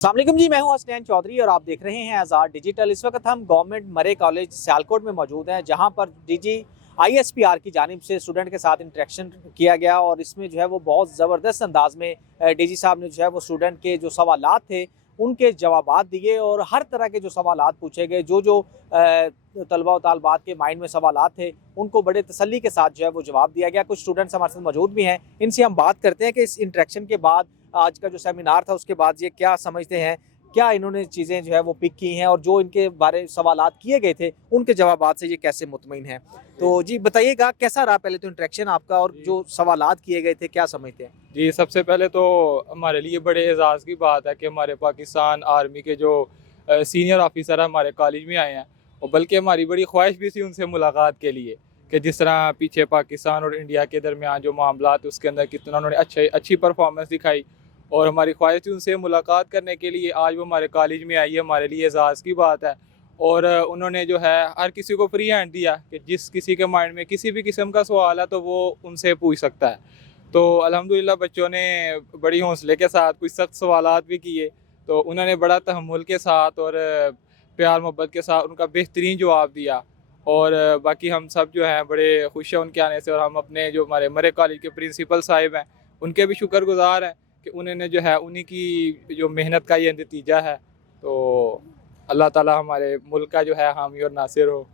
अस्सलाम वालेकुम जी, मैं हूं हसनैन चौधरी और आप देख रहे हैं आज़ाद डिजिटल। इस वक्त हम गवर्नमेंट मरे कॉलेज सियालकोट में मौजूद हैं, जहां पर डीजी आईएसपीआर की जानिब से स्टूडेंट के साथ इंटरेक्शन किया गया और इसमें जो है वो बहुत ज़बरदस्त अंदाज में डीजी साहब ने जो है वो स्टूडेंट के जो सवालात थे उनके जवाबात दिए और हर तरह के जो सवालात पूछे गए, जो तलबा और तालबात के माइंड में सवालात थे उनको बड़े तसल्ली के साथ जो है वो जवाब दिया गया। कुछ स्टूडेंट्स हमारे साथ मौजूद भी हैं, इनसे हम बात करते हैं कि इस इंटरेक्शन के बाद, आज का जो सेमिनार था उसके बाद, ये क्या समझते हैं, क्या इन्होंने चीज़ें जो है वो पिक की हैं और जो इनके बारे सवालात किए गए थे उनके जवाबात से ये कैसे मुतमईन हैं। तो जी बताइएगा, कैसा रहा पहले तो इंटरेक्शन आपका और जो सवालात किए गए थे, क्या समझते हैं? जी, सबसे पहले तो हमारे लिए बड़े एजाज़ की बात है कि हमारे पाकिस्तान आर्मी के जो सीनियर ऑफिसर हमारे कॉलेज में आए हैं, और बल्कि हमारी बड़ी ख्वाहिश भी थी उनसे मुलाकात के लिए कि जिस तरह पीछे पाकिस्तान और इंडिया के दरमियान जो मामला थे उसके अंदर कितना उन्होंने अच्छी परफॉर्मेंस दिखाई, और हमारी ख्वाहिश थी उनसे मुलाकात करने के लिए। आज वो हमारे कॉलेज में आई है, हमारे लिए एजाज़ की बात है। और उन्होंने जो है हर किसी को फ्री हैंड दिया कि जिस किसी के माइंड में किसी भी किस्म का सवाल है तो वो उनसे पूछ सकता है। तो अल्हम्दुलिल्लाह बच्चों ने बड़ी हौसले के साथ कुछ सख्त सवालात भी किए, तो उन्होंने बड़ा तहम्मुल के साथ और प्यार मोहब्बत के साथ उनका बेहतरीन जवाब दिया। और बाकी हम सब जो हैं बड़े खुश हैं उनके आने से, और हम अपने जो हमारे मरे कॉलेज के प्रिंसिपल साहिब हैं उनके भी शुक्रगुजार हैं कि उन्होंने जो है उन्हीं की जो मेहनत का ये नतीजा है। तो अल्लाह ताला हमारे मुल्क का जो है हामी और नासिर हो।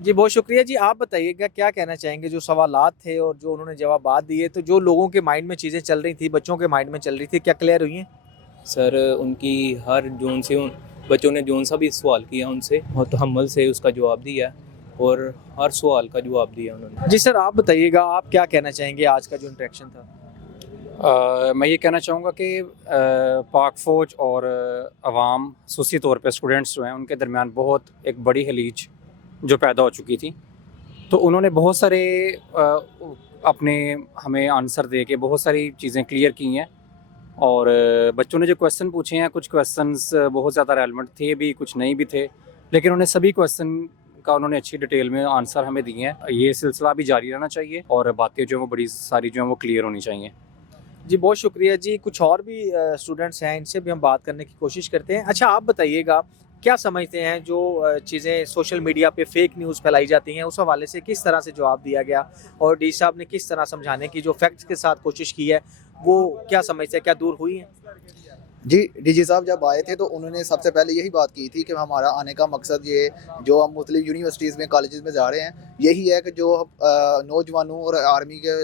जी बहुत शुक्रिया जी। आप बताइएगा, क्या कहना चाहेंगे, जो सवालात थे और जो उन्होंने जवाबात दिए, तो जो लोगों के माइंड में चीज़ें चल रही थी, बच्चों के माइंड में चल रही थी, क्या क्लियर हुई हैं? सर उनकी हर जोन से बच्चों ने जोन सा भी सवाल किया उनसे और तहम्मुल से उसका जवाब दिया और हर सवाल का जवाब दिया उन्होंने। जी सर, आप बताइएगा, आप क्या कहना चाहेंगे आज का जो इंटरेक्शन था? मैं ये कहना चाहूँगा कि पाक फ़ौज और अवाम, खसूसी तौर पे स्टूडेंट्स जो हैं उनके दरमियान बहुत एक बड़ी खलीज जो पैदा हो चुकी थी। तो उन्होंने बहुत सारे अपने हमें आंसर दे के बहुत सारी चीज़ें क्लियर की हैं। और बच्चों ने जो क्वेश्चन पूछे हैं, कुछ क्वेश्चंस बहुत ज़्यादा रेलेवेंट थे भी, कुछ नहीं भी थे, लेकिन उन्हें सभी क्वेश्चन का उन्होंने अच्छी डिटेल में आंसर हमें दिए हैं। ये सिलसिला भी जारी रहना चाहिए और बातें जो हैं वो बड़ी सारी जो हैं वो क्लियर होनी चाहिए। जी बहुत शुक्रिया जी। कुछ और भी स्टूडेंट्स हैं, इनसे भी हम बात करने की कोशिश करते हैं। अच्छा, आप बताइएगा, क्या समझते हैं जो चीज़ें सोशल मीडिया पे फेक न्यूज़ फैलाई जाती हैं, उस हवाले से किस तरह से जवाब दिया गया और डी साहब ने किस तरह समझाने की जो फैक्ट्स के साथ कोशिश की है, वो क्या समझते हैं, क्या दूर हुई है? जी, डीजी साहब जब आए थे तो उन्होंने सबसे पहले यही बात की थी कि हमारा आने का मकसद ये, जो हम मुख्तलिफ यूनिवर्सिटीज़ में, कॉलेजेस में जा रहे हैं, यही है कि जो नौजवानों और आर्मी के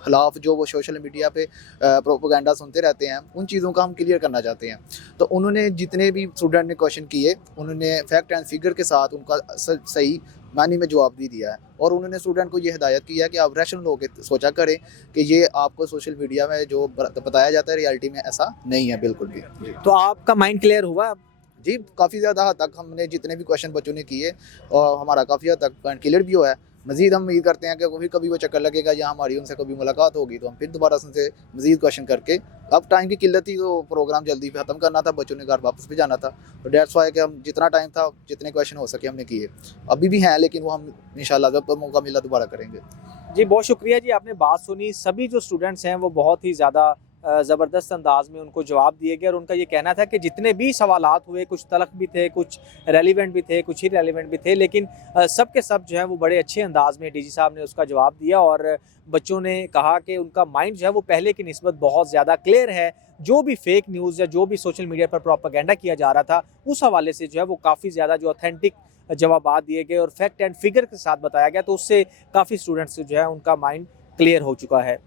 ख़िलाफ़ जो वो सोशल मीडिया पे प्रोपेगेंडा सुनते रहते हैं, उन चीज़ों का हम क्लियर करना चाहते हैं। तो उन्होंने जितने भी स्टूडेंट ने क्वेश्चन किए, उन्होंने फैक्ट एंड फिगर के साथ उनका सही मानी में जवाब भी दिया है। और उन्होंने स्टूडेंट को ये हिदायत की है कि आप रैशनल होकर सोचा करें कि ये आपको सोशल मीडिया में जो बताया जाता है रियलिटी में ऐसा नहीं है बिल्कुल भी। जी, तो आपका माइंड क्लियर हुआ अब? जी काफ़ी ज़्यादा हद तक हमने जितने भी क्वेश्चन बच्चों ने किए और हमारा काफ़ी हद तक पॉइंट क्लियर भी हुआ है। मज़ीद हम उम्मीद करते हैं कि कभी वो चक्कर लगेगा या हमारी उनसे कभी मुलाकात होगी तो हम फिर दोबारा उनसे मज़ीद क्वेश्चन करके, अब टाइम की किल्लत थी तो प्रोग्राम जल्दी ख़त्म करना था, बच्चों ने घर वापस भी जाना था, तो डेट्स वाई कि हम जितना टाइम था जितने क्वेश्चन हो सके हमने किए। अभी भी हैं, लेकिन वो हम इंशाल्लाह जब मौका मिला दोबारा करेंगे। जी बहुत शुक्रिया जी, आपने बात सुनी। सभी जो स्टूडेंट्स हैं वो बहुत ही ज़्यादा ज़बरदस्त अंदाज में उनको जवाब दिए गए और उनका ये कहना था कि जितने भी सवालात हुए, कुछ तलख भी थे, कुछ रेलिवेंट भी थे, कुछ इररेलेवेंट भी थे, लेकिन सब के सब जो है वो बड़े अच्छे अंदाज में डीजी साहब ने उसका जवाब दिया। और बच्चों ने कहा कि उनका माइंड जो है वो पहले की निस्बत बहुत ज़्यादा क्लियर है। जो भी फेक न्यूज़ या जो भी सोशल मीडिया पर प्रोपेगेंडा किया जा रहा था, उस हवाले से जो है वो काफ़ी ज़्यादा जो ऑथेंटिक जवाबात दिए गए और फैक्ट एंड फिगर के साथ बताया गया, तो उससे काफ़ी स्टूडेंट्स जो है उनका माइंड क्लियर हो चुका है।